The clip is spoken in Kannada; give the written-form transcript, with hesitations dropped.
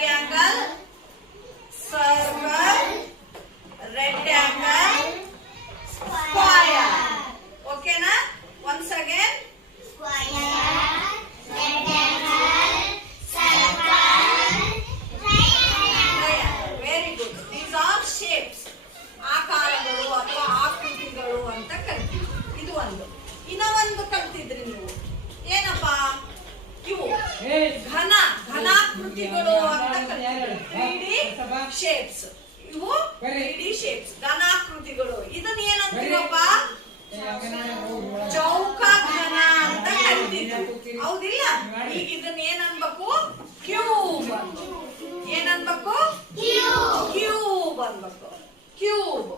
Triangle, circle, rectangle, square. ಓಕೆನಾ? once again square, rectangle, circle, triangle. Very good. These are shapes. ಆಕಾರಗಳು ಅಥವಾ ಆಕೃತಿಗಳು ಅಂತ ಕರಿತೀವಿ. ಇದು ಒಂದು. ಇನ್ನ ಒಂದು ಕಲ್ತಿದ್ರಿ ನೀವು. ಏನಪ್ಪಾ? ಇವು ಘನಾಕೃತಿಗಳು ಅಂತ ಕರಿತೀವಿ. 3D shapes. ಇವು 3D shapes, ಘನಾಕೃತಿಗಳು. ಇದನ್ನ ಏನಂತೀವಪ್ಪ? ಚೌಕ ಘನ ಅಂತ ಕರಿತೀವಿ. ಹೌದಿಲ್ಲ? ಈಗ ಇದನ್ನ ಏನನ್ಬೇಕು? ಕ್ಯೂಬ್. ಏನನ್ಬೇಕು? ಕ್ಯೂಬ್ ಅನ್ಬೇಕು. ಕ್ಯೂಬ್.